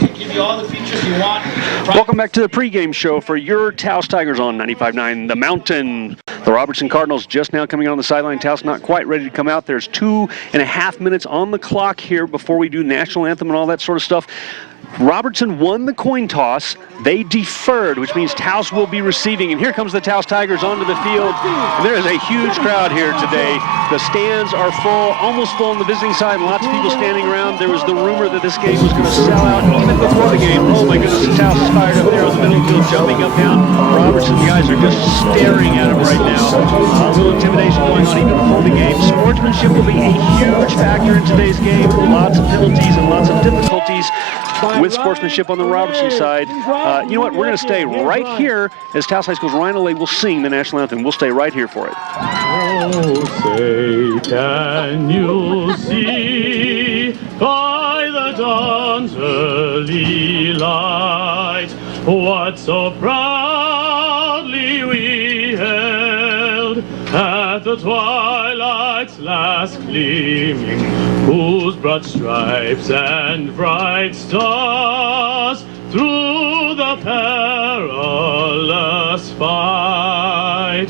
Give you all the features you want. Welcome back to the pregame show for your Taos Tigers on 95.9 The Mountain. The Robertson Cardinals just now coming on the sideline. Taos not quite ready to come out. There's 2.5 minutes on the clock here before we do national anthem and all that sort of stuff. Robertson won the coin toss. They deferred, which means Taos will be receiving. And here comes the Taos Tigers onto the field. And there is a huge crowd here today. The stands are full, almost full on the visiting side. Lots of people standing around. There was the rumor that this game was going to sell out even before the game. Oh my goodness, Taos is fired up there on the middle of the field, jumping up down. Robertson guys are just staring at him right now. A little intimidation going on even before the game. Sportsmanship will be a huge factor in today's game. Lots of penalties and lots of difficulties with sportsmanship on the Robertson side. You know what? We're going to stay right here as Taos High School's Ryan Alay will sing the national anthem. We'll stay right here for it. Oh, say, can you see by the dawn's early light what so proudly we held at the twilight's last gleaming, whose broad stripes and bright stars through the perilous fight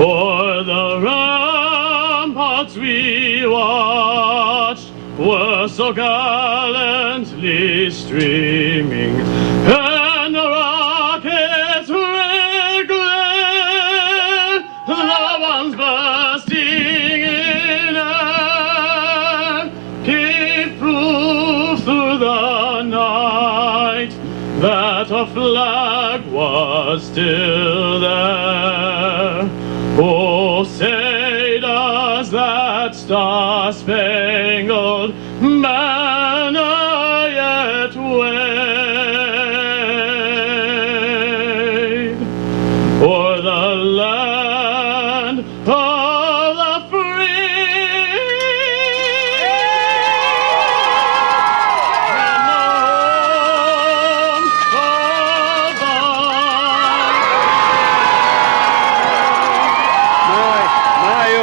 o'er the ramparts we watched were so gallantly streaming, and the rockets' red glare, the ones bursting in air, gave proof through the night that a flag was still there. Oh, say does that star-spangled banner yet wave o'er the land of the free and the homes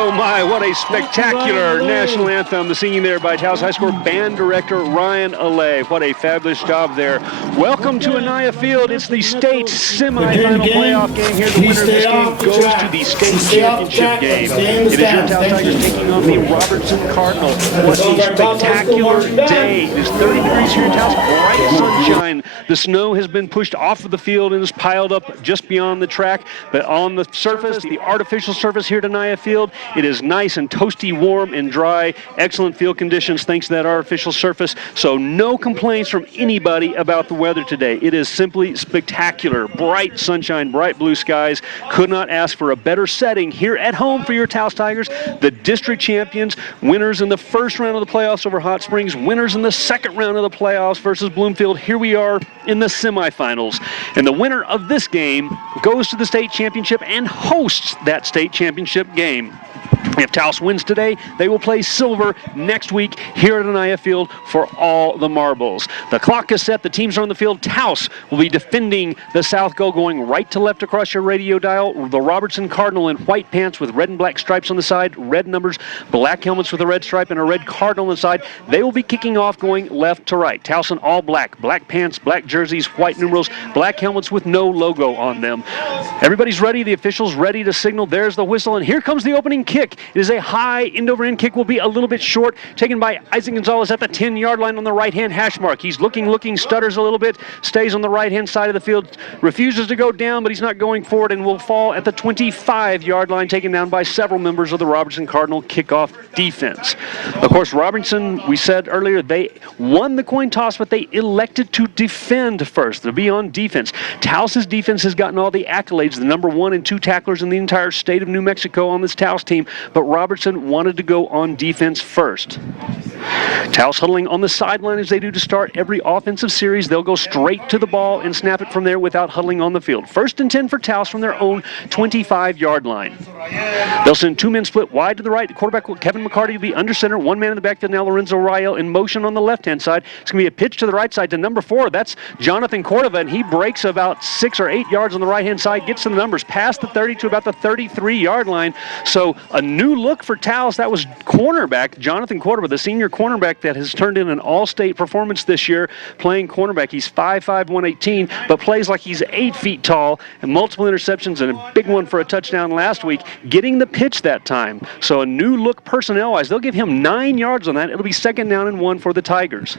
Oh my, what a spectacular national anthem. The singing there by Taos High School band director Ryan Alay. What a fabulous job there. Welcome to Anaya Field. It's the state semifinal playoff game here. The winner of this game goes to the state championship game. It is your Taos Tigers taking on the Robertson Cardinals. What a spectacular day. It is 30 degrees here in Taos. Bright sunshine. The snow has been pushed off of the field and is piled up just beyond the track. But on the surface, the artificial surface here at Anaya Field, it is nice and toasty, warm and dry. Excellent field conditions thanks to that artificial surface. So no complaints from anybody about the weather today. It is simply spectacular. Bright sunshine, bright blue skies. Could not ask for a better setting here at home for your Taos Tigers. The district champions, winners in the first round of the playoffs over Hot Springs, winners in the second round of the playoffs versus Bloomfield. Here we are in the semifinals. And the winner of this game goes to the state championship and hosts that state championship game. If Taos wins today, they will play silver next week here at Anaya Field for all the marbles. The clock is set. The teams are on the field. Taos will be defending the south goal, going right to left across your radio dial. The Robertson Cardinal in white pants with red and black stripes on the side, red numbers, black helmets with a red stripe, and a red cardinal on the side. They will be kicking off going left to right. Taos in all black. Black pants, black jerseys, white numerals, black helmets with no logo on them. Everybody's ready. The officials ready to signal. There's the whistle, and here comes the opening kick. It is a high end-over-end kick, will be a little bit short, taken by Isaac Gonzalez at the 10-yard line on the right-hand hash mark. He's looking, stutters a little bit, stays on the right-hand side of the field, refuses to go down, but he's not going forward and will fall at the 25-yard line, taken down by several members of the Robertson Cardinal kickoff defense. Of course, Robertson, we said earlier, they won the coin toss, but they elected to defend first, to be on defense. Taos's defense has gotten all the accolades, the number 1 and 2 tacklers in the entire state of New Mexico on this Taos team, but Robertson wanted to go on defense first. Taos huddling on the sideline as they do to start every offensive series. They'll go straight to the ball and snap it from there without huddling on the field. 1st and 10 for Taos from their own 25-yard line. They'll send 2 men split wide to the right. The quarterback, Kevin McCarty, will be under center. 1 man in the backfield now, Lorenzo Rael in motion on the left-hand side. It's going to be a pitch to the right side to number 4. That's Jonathan Cordova, and he breaks about 6 or 8 yards on the right-hand side, gets to the numbers past the 30 to about the 33-yard line. So a new look for Taos. That was cornerback Jonathan Cordova, the senior cornerback that has turned in an all-state performance this year playing cornerback. He's 5'5", 118, but plays like he's 8 feet tall, and multiple interceptions and a big one for a touchdown last week, getting the pitch that time. So a new look personnel-wise. They'll give him 9 yards on that. It'll be 2nd down and 1 for the Tigers.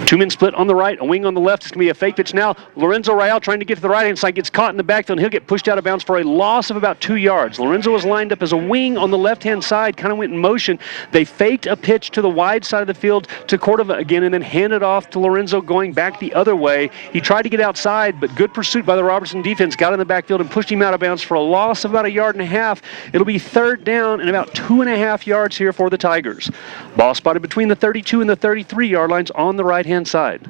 2-man split on the right, a wing on the left. It's going to be a fake pitch now. Lorenzo Rayal trying to get to the right-hand side, gets caught in the backfield, and he'll get pushed out of bounds for a loss of about 2 yards. Lorenzo was lined up as a wing on the left-hand side, kind of went in motion. They faked a pitch to the wide side of the field to Cordova again, and then handed off to Lorenzo going back the other way. He tried to get outside, but good pursuit by the Robertson defense. Got in the backfield and pushed him out of bounds for a loss of about 1.5 yards. It'll be 3rd down and about 2.5 yards here for the Tigers. Ball spotted between the 32 and the 33-yard lines on the right-hand side.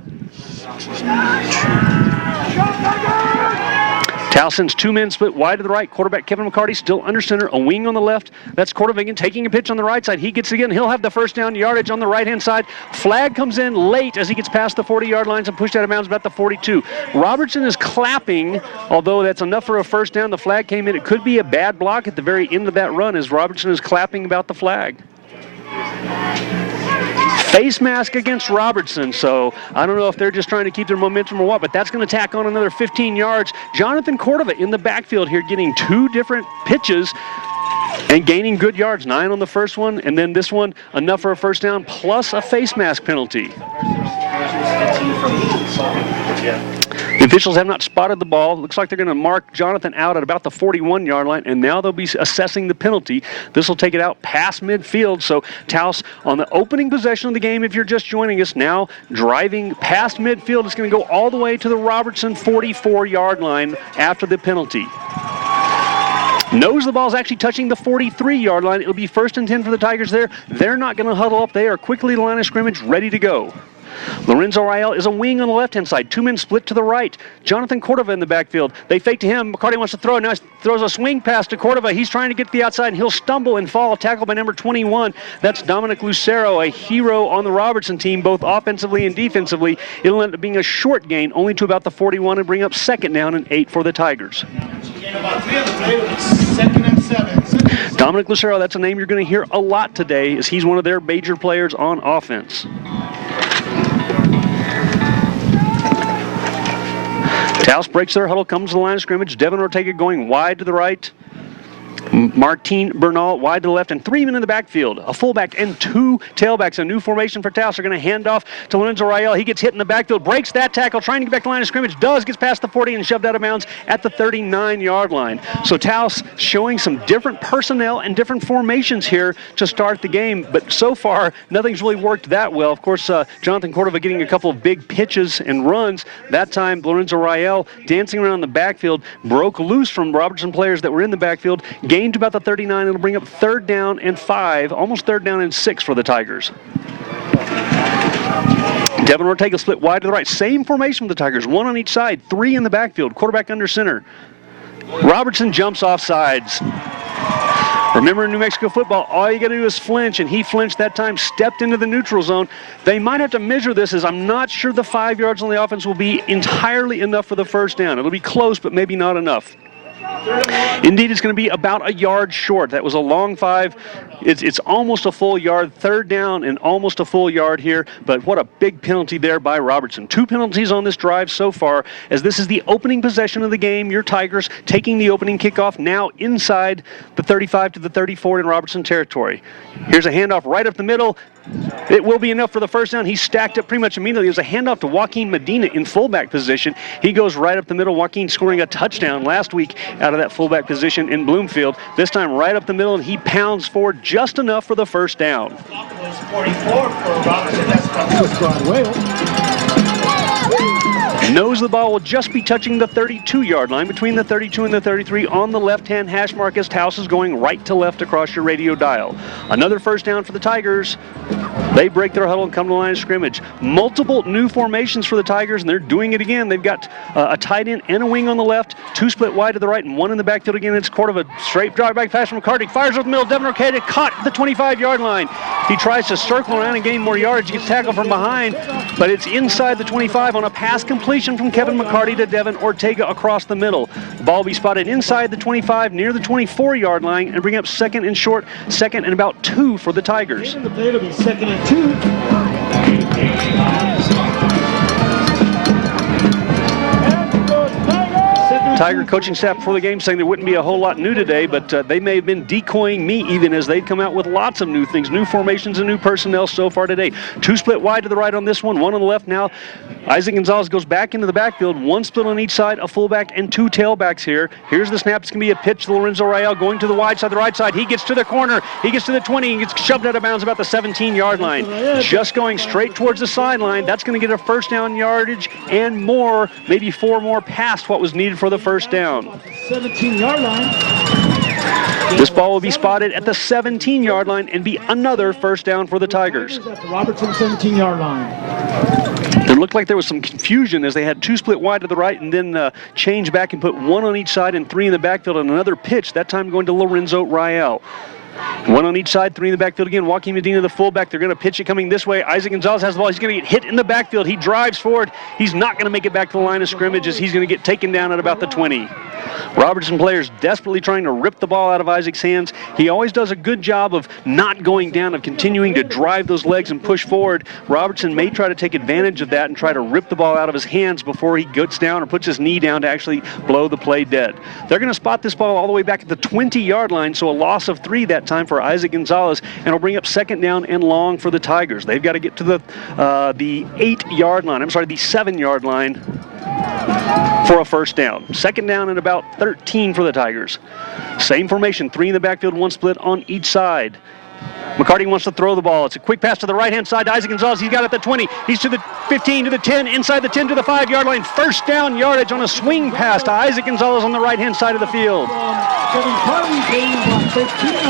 Towson's 2-man split wide to the right. Quarterback Kevin McCarty still under center. A wing on the left. That's Cordova taking a pitch on the right side. He gets it again. He'll have the 1st down yardage on the right-hand side. Flag comes in late as he gets past the 40-yard lines and pushed out of bounds about the 42. Robertson is clapping, although that's enough for a 1st down. The flag came in. It could be a bad block at the very end of that run as Robertson is clapping about the flag. Face mask against Robertson, so I don't know if they're just trying to keep their momentum or what, but that's going to tack on another 15 yards. Jonathan Cordova in the backfield here getting 2 different pitches and gaining good yards. 9 on the first one, and then this one enough for a 1st down plus a face mask penalty. The officials have not spotted the ball. Looks like they're going to mark Jonathan out at about the 41-yard line, and now they'll be assessing the penalty. This will take it out past midfield, so Taos on the opening possession of the game, if you're just joining us, now driving past midfield. It's going to go all the way to the Robertson 44-yard line after the penalty. Knows the ball's actually touching the 43-yard line. It'll be 1st and 10 for the Tigers there. They're not going to huddle up. They are quickly to the line of scrimmage, ready to go. Lorenzo Rayal is a wing on the left-hand side. 2-men split to the right. Jonathan Cordova in the backfield. They fake to him. McCarty wants to throw. Now he throws a swing pass to Cordova. He's trying to get to the outside, and he'll stumble and fall. Tackled by number 21. That's Dominic Lucero, a hero on the Robertson team, both offensively and defensively. It'll end up being a short gain, only to about the 41, and bring up 2nd down and 8 for the Tigers. Dominic Lucero, that's a name you're going to hear a lot today, as he's one of their major players on offense. Taos breaks their huddle, comes to the line of scrimmage. Devin Ortega going wide to the right. Martin Bernal wide to the left, and 3 men in the backfield. A fullback and 2 tailbacks. A new formation for Taos. They're going to hand off to Lorenzo Rayal. He gets hit in the backfield, breaks that tackle, trying to get back to the line of scrimmage. Gets past the 40 and shoved out of bounds at the 39-yard line. So Taos showing some different personnel and different formations here to start the game, but so far nothing's really worked that well. Of course, Jonathan Cordova getting a couple of big pitches and runs. That time, Lorenzo Rayal dancing around the backfield, broke loose from Robertson players that were in the backfield, gained to about the 39. It'll bring up 3rd down and 5, almost 3rd down and 6 for the Tigers. Devin Ortega split wide to the right. Same formation for the Tigers, 1 on each side, 3 in the backfield. Quarterback under center. Robertson jumps off sides. Remember, in New Mexico football, all you got to do is flinch, and he flinched that time, stepped into the neutral zone. They might have to measure this, as I'm not sure the 5 yards on the offense will be entirely enough for the 1st down. It'll be close, but maybe not enough. Indeed, it's going to be about a yard short. That was a long 5. It's almost a full yard. 3rd down and almost a full yard here, but what a big penalty there by Robertson. 2 penalties on this drive so far, as this is the opening possession of the game. Your Tigers taking the opening kickoff now inside the 35 to the 34 in Robertson territory. Here's a handoff right up the middle. It will be enough for the 1st down. He stacked up pretty much immediately. It was a handoff to Joaquin Medina in fullback position. He goes right up the middle. Joaquin scoring a touchdown last week out of that fullback position in Bloomfield. This time right up the middle, and he pounds forward just enough for the 1st down. 44 for Robertson. Knows the ball will just be touching the 32-yard line, between the 32 and the 33 on the left-hand hash mark, as Taos is going right to left across your radio dial. Another 1st down for the Tigers. They break their huddle and come to the line of scrimmage. Multiple new formations for the Tigers, and they're doing it again. They've got a tight end and a wing on the left, 2 split wide to the right, and 1 in the backfield again. It's Cordova, straight drive back pass from McCarty, fires up the middle. Devin Ortega caught at the 25-yard line. He tries to circle around and gain more yards. He gets tackled from behind, but it's inside the 25 on a pass completion completion from Kevin McCarty to Devin Ortega across the middle. The ball will be spotted inside the 25, near the 24-yard line, and bring up second and short, second and about 2 for the Tigers. The play will be 2nd and 2. Tiger coaching staff before the game saying there wouldn't be a whole lot new today, but they may have been decoying me even as they'd come out with lots of new things, new formations and new personnel so far today. 2 split wide to the right on this one, 1 on the left now. Isaac Gonzalez goes back into the backfield, 1 split on each side, a fullback and 2 tailbacks here. Here's the snap. It's going to be a pitch to Lorenzo Rael going to the wide side, the right side. He gets to the corner. He gets to the 20. He gets shoved out of bounds about the 17-yard line. Just going straight towards the sideline. That's going to get a first down yardage and more, maybe 4 more past what was needed for the first down. 17-yard line. This ball will be spotted at the 17-yard line and be another first down for the Tigers. At the Robertson 17-yard line. It looked like there was some confusion as they had 2 split wide to the right and then changed back and put 1 on each side and 3 in the backfield on another pitch, that time going to Lorenzo Rael. 1 on each side, 3 in the backfield again. Joaquin Medina, the fullback. They're going to pitch it coming this way. Isaac Gonzalez has the ball. He's going to get hit in the backfield. He drives forward. He's not going to make it back to the line of scrimmage as he's going to get taken down at about the 20. Robertson players desperately trying to rip the ball out of Isaac's hands. He always does a good job of not going down, of continuing to drive those legs and push forward. Robertson may try to take advantage of that and try to rip the ball out of his hands before he gets down or puts his knee down to actually blow the play dead. They're going to spot this ball all the way back at the 20-yard line, so a loss of 3 that time for Isaac Gonzalez, and it'll bring up second down and long for the Tigers. They've got to get to the 8-yard line. I'm sorry, the 7-yard line for a first down. Second down and about 13 for the Tigers. Same formation, 3 in the backfield, 1 split on each side. McCarty wants to throw the ball. It's a quick pass to the right-hand side to Isaac Gonzalez. He's got it at the 20. He's to the 15, to the 10, inside the 10 to the 5-yard line. First down yardage on a swing pass to Isaac Gonzalez on the right-hand side of the field.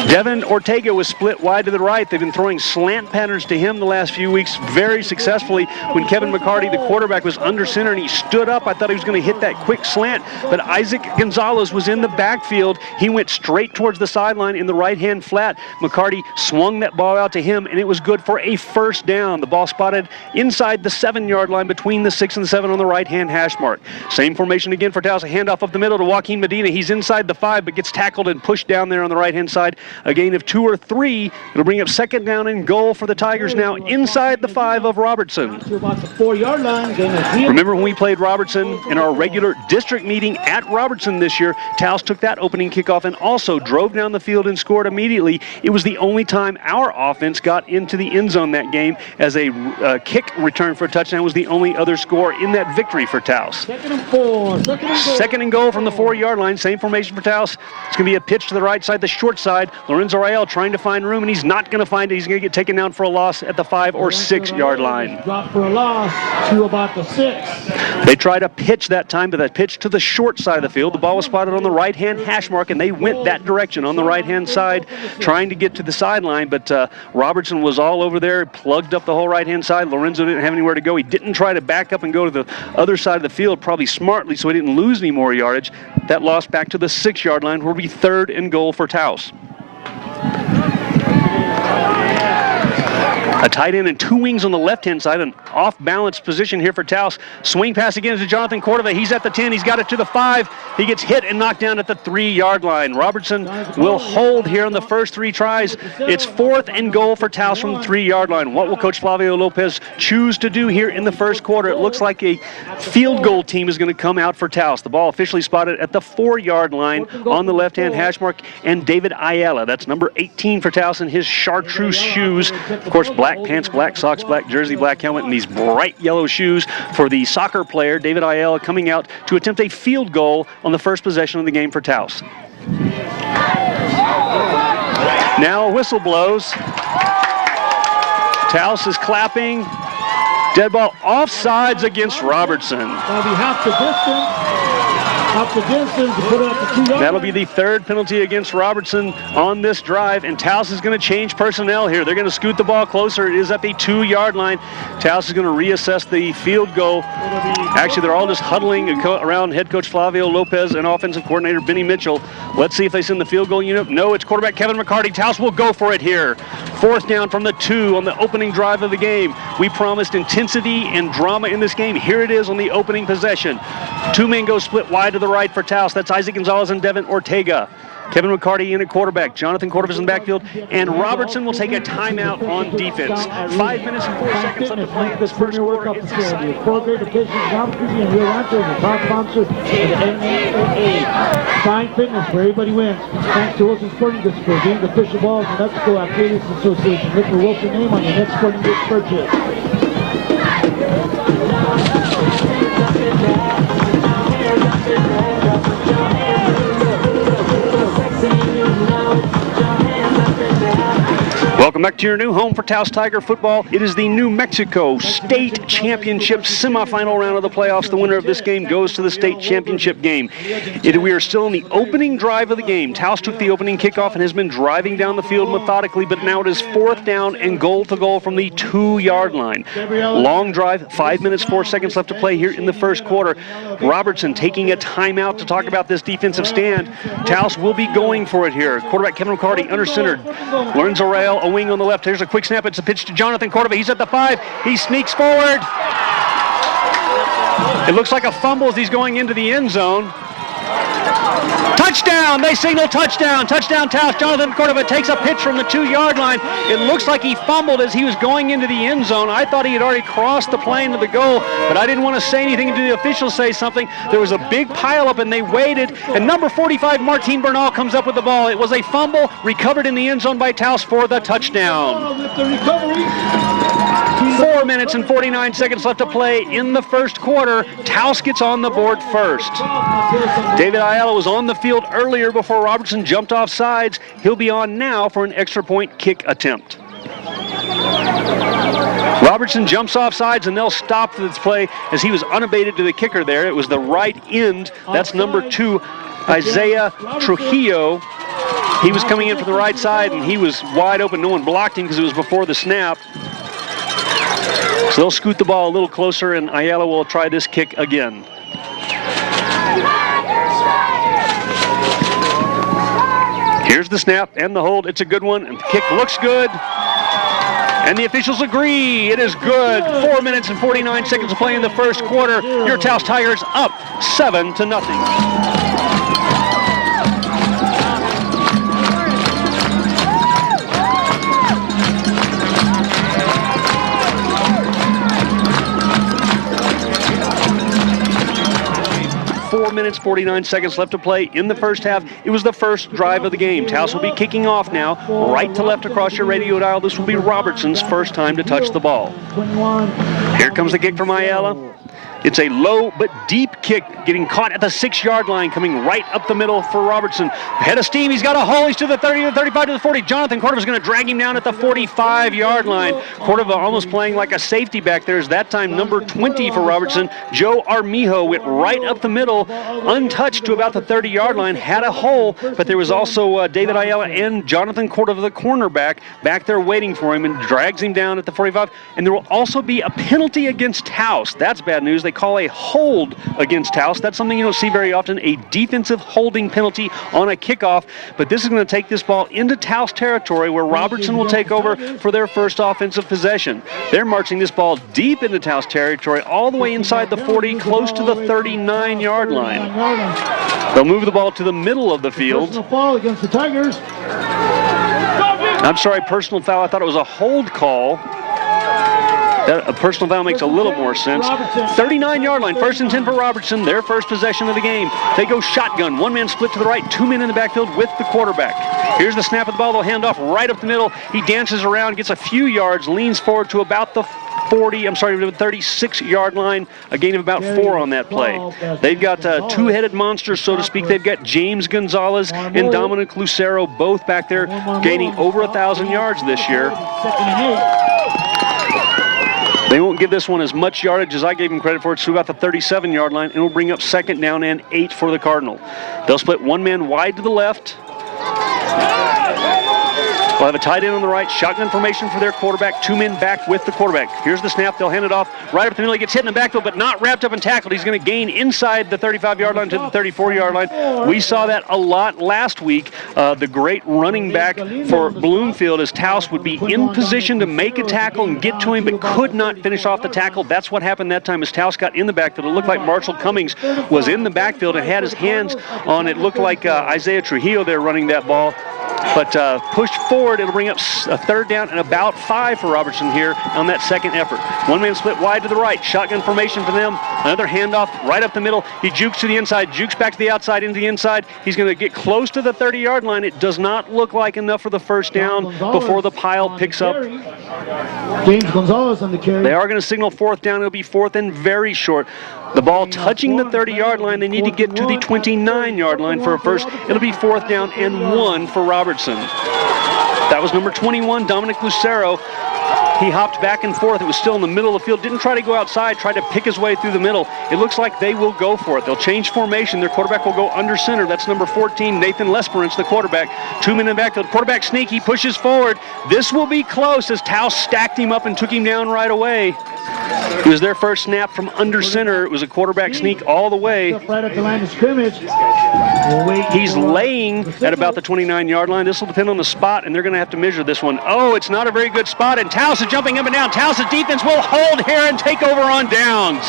Devin Ortega was split wide to the right. They've been throwing slant patterns to him the last few weeks very successfully. When Kevin McCarty, the quarterback, was under center and he stood up, I thought he was going to hit that quick slant, but Isaac Gonzalez was in the backfield. He went straight towards the sideline in the right-hand flat. McCarty swung that ball out to him, and it was good for a first down. The ball spotted inside the 7-yard line between the 6 and the 7 on the right-hand hash mark. Same formation again for Taos. A handoff up the middle to Joaquin Medina. He's inside the 5, but gets tackled and pushed down there on the right-hand side. A gain of 2 or 3. It'll bring up second down and goal for the Tigers now inside the 5 of Robertson. About the 4-yard line. Remember when we played Robertson in our regular district meeting at Robertson this year? Taos took that opening kickoff and also drove down the field and scored immediately. It was the only time our offense got into the end zone that game, as a kick return for a touchdown was the only other score in that victory for Taos. 2nd and 4. Second and goal from the 4-yard line. Same formation for Taos. It's going to be a pitch to the right side, the short side. Lorenzo Rael trying to find room, and he's not going to find it. He's going to get taken down for a loss at the 5 or 6-yard line. Drop for a loss to about the 6. They tried a pitch that time, but that pitch to the short side of the field. The ball was spotted on the right-hand hash mark, and they went that direction on the right-hand side, trying to get to the sideline, but Robertson was all over there, plugged up the whole right-hand side. Lorenzo didn't have anywhere to go. He didn't try to back up and go to the other side of the field, probably smartly, so he didn't lose any more yardage. That loss back to the 6-yard line will be 3rd and goal for Taos. A tight end and 2 wings on the left-hand side, an off-balance position here for Taos. Swing pass again to Jonathan Cordova. He's at the 10. He's got it to the 5. He gets hit and knocked down at the 3-yard line. Robertson will hold here on the first 3 tries. It's 4th and goal for Taos from the 3-yard line. What will Coach Flavio Lopez choose to do here in the first quarter? It looks like a field goal team is going to come out for Taos. The ball officially spotted at the 4-yard line on the left-hand hash mark, and David Ayala, that's number 18 for Taos, in his chartreuse shoes. Of course, black pants, black socks, black jersey, black helmet, and these bright yellow shoes for the soccer player, David Ayala, coming out to attempt a field goal on the first possession of the game for Taos. Now a whistle blows. Taos is clapping. Dead ball, offsides against Robertson. That'll be half the distance. Up the distance to put up the 2-yard. That'll be the 3rd penalty against Robertson on this drive, and Taos is going to change personnel here. They're going to scoot the ball closer. It is at the 2-yard line. Taos is going to reassess the field goal. Actually, they're all just huddling around head coach Flavio Lopez and offensive coordinator Benny Mitchell. Let's see if they send the field goal unit. No, it's quarterback Kevin McCarty. Taos will go for it here. 4th down from the 2 on the opening drive of the game. We promised intensity and drama in this game. Here it is on the opening possession. 2 men go split wide to the right for Taos. That's Isaac Gonzalez and Devin Ortega. Kevin McCarty in at quarterback. Jonathan Cordova's in the backfield. And Robertson will take a timeout on defense. 5 minutes and 4 seconds left to play in this first quarter. It's exciting. Fine Fitness, where everybody wins. Thanks to Wilson Sporting Goods for being the official ball of the Mexico Athletes Association. Look for Wilson name on your next sporting goods purchase. Welcome back to your new home for Taos Tiger football. It is the New Mexico State Championship semifinal round of the playoffs. The winner of this game goes to the state championship game. We are still in the opening drive of the game. Taos took the opening kickoff and has been driving down the field methodically, but now it is 4th down and goal to goal from the 2-yard line. Long drive, 5 minutes, 4 seconds left to play here in the first quarter. Robertson taking a timeout to talk about this defensive stand. Taos will be going for it here. Quarterback Kevin McCarty under centered. Lorenzo Rael, a wing on the left. Here's a quick snap. It's a pitch to Jonathan Cordova. He's at the 5. He sneaks forward. It looks like a fumble as he's going into the end zone. Touchdown! They signal touchdown. Touchdown Taos. Jonathan Cordova takes a pitch from the 2-yard line. It looks like he fumbled as he was going into the end zone. I thought he had already crossed the plane to the goal, but I didn't want to say anything until the officials say something. There was a big pileup and they waited, and number 45, Martin Bernal, comes up with the ball. It was a fumble recovered in the end zone by Taos for the touchdown. 4 minutes and 49 seconds left to play in the first quarter. Taos gets on the board first. David Ayala was on the field earlier before Robertson jumped off sides. He'll be on now for an extra point kick attempt. Robertson jumps off sides and they'll stop this play as he was unabated to the kicker there. It was the right end. That's number 2, Isaiah Trujillo. He was coming in from the right side and he was wide open. No one blocked him because it was before the snap. So they'll scoot the ball a little closer and Ayala will try this kick again. Here's the snap and the hold. It's a good one and the kick looks good. And the officials agree. It is good. 4 minutes and 49 seconds to play in the first quarter. Your Taos Tigers up 7-0. 4 minutes, 49 seconds left to play in the first half. It was the first drive of the game. Taos will be kicking off now, right to left across your radio dial. This will be Robertson's first time to touch the ball. Here comes the kick from Ayala. It's a low but deep kick, getting caught at the 6-yard line, coming right up the middle for Robertson. Head of steam, he's got a hole, he's to the 30, to the 35, to the 40. Jonathan Cordova's going to drag him down at the 45-yard line. Cordova almost playing like a safety back there. Is that time number 20 for Robertson. Joe Armijo went right up the middle, untouched to about the 30-yard line, had a hole, but there was also David Ayala and Jonathan Cordova, the cornerback, back there waiting for him and drags him down at the 45. And there will also be a penalty against Taos. That's bad news. They call a hold against Taos. That's something you don't see very often, a defensive holding penalty on a kickoff. But this is going to take this ball into Taos territory where Robertson will take over for their first offensive possession. They're marching this ball deep into Taos territory, all the way inside the 40, close to the 39-yard line. They'll move the ball to the middle of the field. Personal foul against the Tigers. I'm sorry, personal foul. I thought it was a hold call. A personal foul makes a little more sense. 39-yard line, 1st and 10 for Robertson, their first possession of the game. They go shotgun, 1 man split to the right, 2 men in the backfield with the quarterback. Here's the snap of the ball, they'll hand off right up the middle. He dances around, gets a few yards, leans forward to about the 36-yard line, a gain of about 4 on that play. They've got two-headed monsters, so to speak. They've got James Gonzalez and Dominic Lucero, both back there gaining over 1,000 yards this year. They won't give this one as much yardage as I gave him credit for. It's to about the 37-yard line, and will bring up 2nd down and 8 for the Cardinal. They'll split 1 man wide to the left. We'll have a tight end on the right, shotgun formation for their quarterback, 2 men back with the quarterback. Here's the snap. They'll hand it off right up the middle. He gets hit in the backfield, but not wrapped up and tackled. He's going to gain inside the 35-yard line to the 34-yard line. We saw that a lot last week. The great running back for Bloomfield as Taos would be in position to make a tackle and get to him, but could not finish off the tackle. That's what happened that time as Taos got in the backfield. It looked like Marshall Cummings was in the backfield and had his hands on it. Looked like Isaiah Trujillo there running that ball. But pushed forward, it'll bring up a 3rd down and about 5 for Robertson here on that second effort. 1-man split wide to the right, shotgun formation for them. Another handoff right up the middle. He jukes to the inside, jukes back to the outside, into the inside. He's going to get close to the 30-yard line. It does not look like enough for the first down before the pile picks up. James Gonzalez on the carry. They are going to signal 4th down. It'll be 4th and very short. The ball touching the 30-yard line. They need to get to the 29-yard line for a first. It'll be 4th down and 1 for Robertson. That was number 21, Dominic Lucero. He hopped back and forth. It was still in the middle of the field. Didn't try to go outside, tried to pick his way through the middle. It looks like they will go for it. They'll change formation. Their quarterback will go under center. That's number 14, Nathan Lesperance, the quarterback. 2 men in the backfield. Quarterback sneak. He pushes forward. This will be close as Taos stacked him up and took him down right away. It was their first snap from under center. It was a quarterback sneak all the way. Right at the line of scrimmage. He's laying at about the 29-yard line. This will depend on the spot, and they're going to have to measure this one. Oh, it's not a very good spot, and Taos is jumping up and down. Taos' defense will hold here and take over on downs.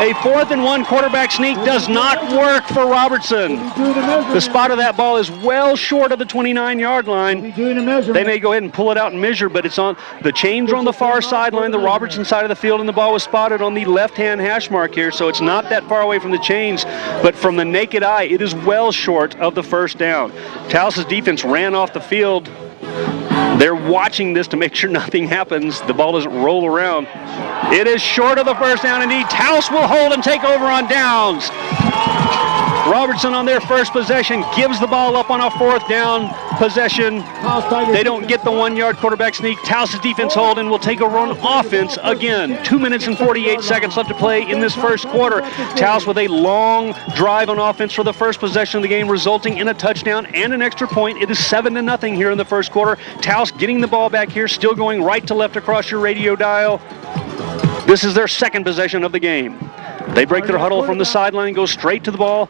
A 4th and 1 quarterback sneak does not work for Robertson. The spot of that ball is well short of the 29-yard line. They may go ahead and pull it out and measure, but it's on the chains are on the far sideline, the Robertson side of the field, and the ball was spotted on the left-hand hash mark here, so it's not that far away from the chains, but from the naked eye, it is well short of the first down. Taos' defense ran off the field. They're watching this to make sure nothing happens. The ball doesn't roll around. It is short of the first down indeed. Taos will hold and take over on downs. Robertson on their first possession gives the ball up on a 4th down possession. They don't get the 1-yard quarterback sneak. Taos' defense hold and will take over on offense again. 2 minutes and 48 seconds left to play in this first quarter. Taos with a long drive on offense for the first possession of the game, resulting in a touchdown and an extra point. It is 7-0 here in the first quarter. Taos getting the ball back here, still going right to left across your radio dial. This is their second possession of the game. They break their huddle from the sideline and go straight to the ball.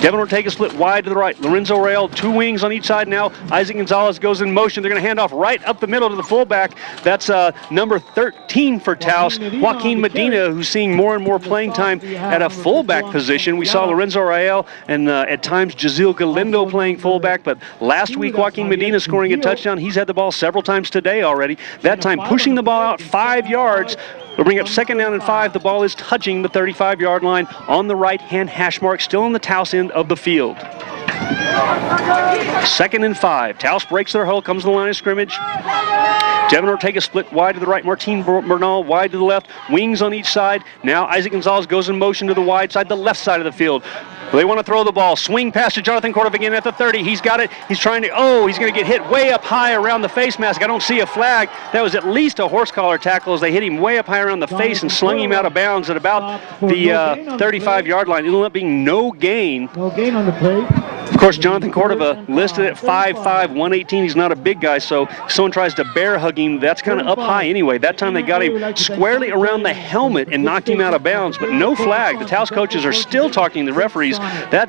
Devin Ortega split wide to the right. Lorenzo Rael, 2 wings on each side now. Isaac Gonzalez goes in motion. They're going to hand off right up the middle to the fullback. That's number 13 for Taos, Joaquin Medina, who's seeing more and more playing time at a fullback position. We saw Lorenzo Rael and at times Jazeel Galindo playing fullback, but last week Joaquin Medina scoring a touchdown. He's had the ball several times today already. That time pushing the ball out 5 yards. We'll bring up 2nd down and 5. The ball is touching the 35-yard line on the right-hand hash mark, still on the Taos end of the field. 2nd and 5. Taos breaks their huddle, comes to the line of scrimmage. Devin Ortega split wide to the right. Martin Bernal wide to the left. Wings on each side. Now Isaac Gonzalez goes in motion to the wide side, the left side of the field. They want to throw the ball. Swing pass to Jonathan Cordova again at the 30. He's got it. He's trying to, he's going to get hit way up high around the face mask. I don't see a flag. That was at least a horse collar tackle as they hit him way up high around the face and slung him out of bounds at about the 35-yard line. It ended up being no gain. No gain on the play. Of course, Jonathan Cordova listed at 5'5", 118. He's not a big guy, so if someone tries to bear hug him, that's kind of up high anyway. That time they got him squarely around the helmet and knocked him out of bounds, but no flag. The Taos coaches are still talking to the referees. That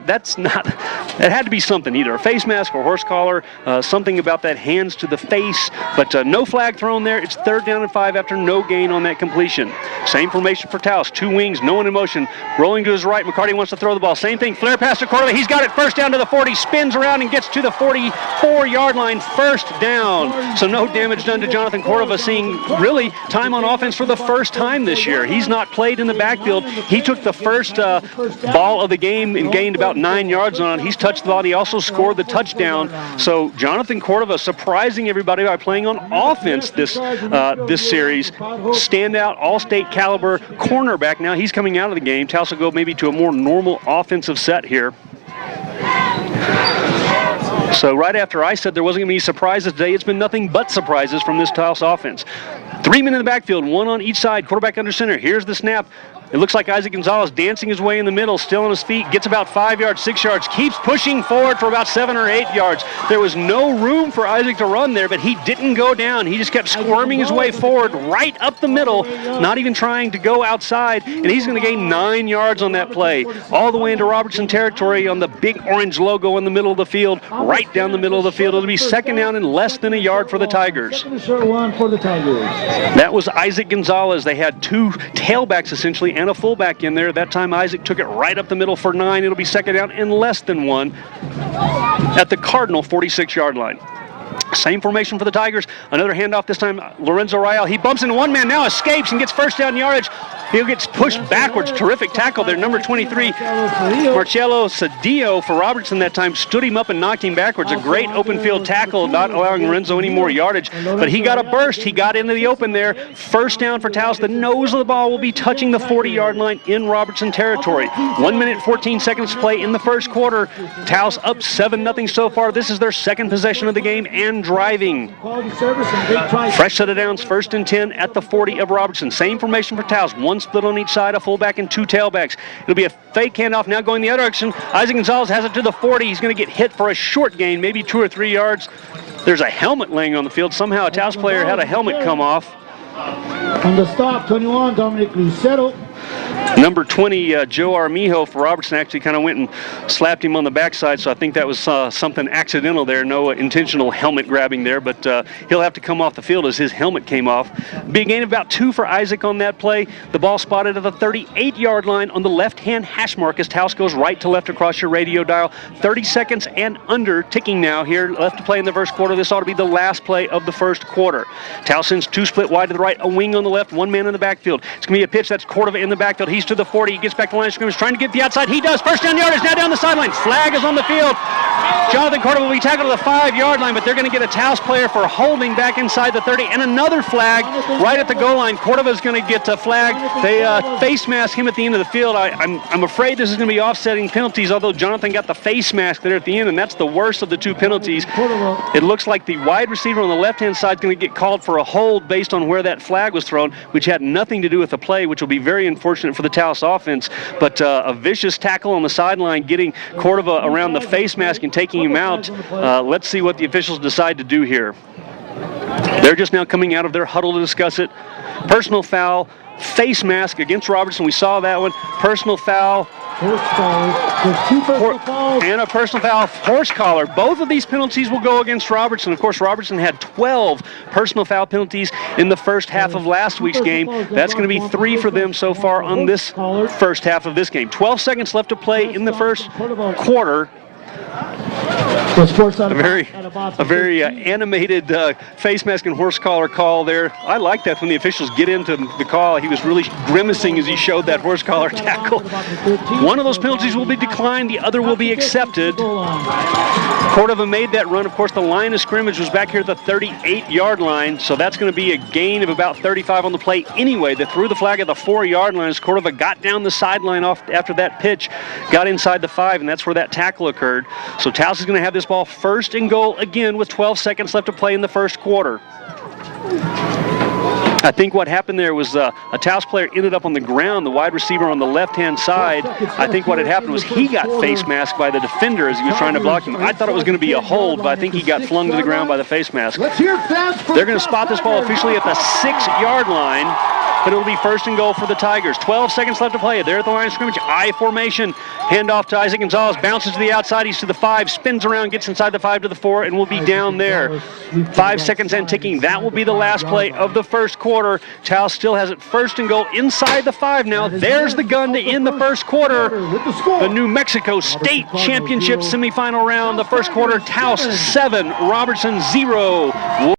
had to be something, either a face mask or horse collar, something about that hands to the face, but no flag thrown there. It's 3rd down and 5 after no gain on that completion. Same formation for Taos, 2 wings, no one in motion, rolling to his right. McCarty wants to throw the ball. Same thing, flare pass to Cordova. He's got it, 1st down to the 40, spins around and gets to the 44-yard line, 1st down. So no damage done to Jonathan Cordova, seeing really time on offense for the first time this year. He's not played in the backfield. He took the first ball of the game and gained about 9 yards on it. He's touched the ball. He also scored the touchdown. So Jonathan Cordova surprising everybody by playing on offense this series. Standout, all-state caliber cornerback. Now he's coming out of the game. Taos will go maybe to a more normal offensive set here. So right after I said there wasn't going to be any surprises today, it's been nothing but surprises from this Taos offense. 3 men in the backfield, 1 on each side, quarterback under center. Here's the snap. It looks like Isaac Gonzalez dancing his way in the middle, still on his feet, gets about 5 yards, 6 yards, keeps pushing forward for about 7 or 8 yards. There was no room for Isaac to run there, but he didn't go down. He just kept squirming his way forward right up the middle, not even trying to go outside, and he's going to gain 9 yards on that play, all the way into Robertson territory on the big orange logo in the middle of the field, right down the middle of the field. It'll be second down and less than a yard for the Tigers. That was Isaac Gonzalez. They had 2 tailbacks essentially and a fullback in there. That time Isaac took it right up the middle for 9. It'll be second down and less than 1 at the Cardinal 46-yard line. Same formation for the Tigers. Another handoff, this time Lorenzo Rayal. He bumps into one man, now escapes and gets first down yardage. He gets pushed backwards. Terrific tackle there. Number 23, Marcelo Cedillo for Robertson that time stood him up and knocked him backwards. A great open field tackle, not allowing Lorenzo any more yardage. But he got a burst. He got into the open there. First down for Taos. The nose of the ball will be touching the 40-yard line in Robertson territory. 1 minute, 14 seconds to play in the first quarter. Taos up 7-0 so far. This is their second possession of the game and driving. Fresh set of downs, 1st and 10 at the 40 of Robertson. Same formation for Taos. 1 split on each side, a fullback and 2 tailbacks. It'll be a fake handoff now going the other direction. Isaac Gonzalez has it to the 40. He's going to get hit for a short gain, maybe 2 or 3 yards. There's a helmet laying on the field. Somehow a Taos player had a helmet come off. On the stop, 21, Dominic Lucero. Number 20, Joe Armijo for Robertson actually kind of went and slapped him on the backside, so I think that was something accidental there. No intentional helmet grabbing there, but he'll have to come off the field as his helmet came off. Big gain of about 2 for Isaac on that play. The ball spotted at the 38-yard line on the left-hand hash mark as Taos goes right to left across your radio dial. 30 seconds and under ticking now here, left to play in the first quarter. This ought to be the last play of the first quarter. Taos sends 2 split wide to the right, a wing on the left, 1 man in the backfield. It's going to be a pitch. That's Cordova in the backfield. He's to the 40. He gets back to the line of scrimmage, trying to get the outside. He does. First down yardage now down the sideline. Flag is on the field. Jonathan Cordova will be tackled to the 5-yard line, but they're going to get a Taos player for holding back inside the 30, and another flag right at the goal line. Cordova is going to get a flag. They face mask him at the end of the field. I'm afraid this is going to be offsetting penalties, although Jonathan got the face mask there at the end, and that's the worst of the 2 penalties. It looks like the wide receiver on the left-hand side is going to get called for a hold based on where that flag was thrown, which had nothing to do with the play, which will be very unfortunate for the Taos offense. But a vicious tackle on the sideline, getting Cordova around the face mask and taking him out. Let's see what the officials decide to do here. They're just now coming out of their huddle to discuss it. Personal foul, face mask against Robertson. We saw that one. Personal foul. And a personal foul, horse collar. Both of these penalties will go against Robertson. Of course, Robertson had 12 personal foul penalties in the first half of last week's game. That's going to be 3 for them so far on this first half of this game. 12 seconds left to play in the first quarter. A very animated face mask and horse collar call there. I like that when the officials get into the call. He was really grimacing as he showed that horse collar tackle. One of those penalties will be declined. The other will be accepted. Cordova made that run. Of course, the line of scrimmage was back here at the 38-yard line, so that's going to be a gain of about 35 on the play anyway. They threw the flag at the 4-yard line as Cordova got down the sideline off after that pitch, got inside the 5, and that's where that tackle occurred. So Taos is going to have this ball first and goal again with 12 seconds left to play in the first quarter. I think what happened there was a Taos player ended up on the ground, the wide receiver on the left-hand side. I think what had happened was he got face masked by the defender as he was trying to block him. I thought it was going to be a hold, but I think he got flung to the ground by the face mask. They're going to spot this ball officially at the 6-yard line, but it'll be first and goal for the Tigers. 12 seconds left to play. They're at the line of scrimmage. I formation. Handoff to Isaac Gonzalez. Bounces to the outside. He's to the 5. Spins around. Gets inside the 5 to the 4. And will be down there. 5 seconds and ticking. That will be the last play of the first quarter. Taos still has it first and goal inside the 5 now. There's the gun to end the first quarter. The New Mexico State Championship semifinal round. The first quarter, Taos 7, Robertson 0.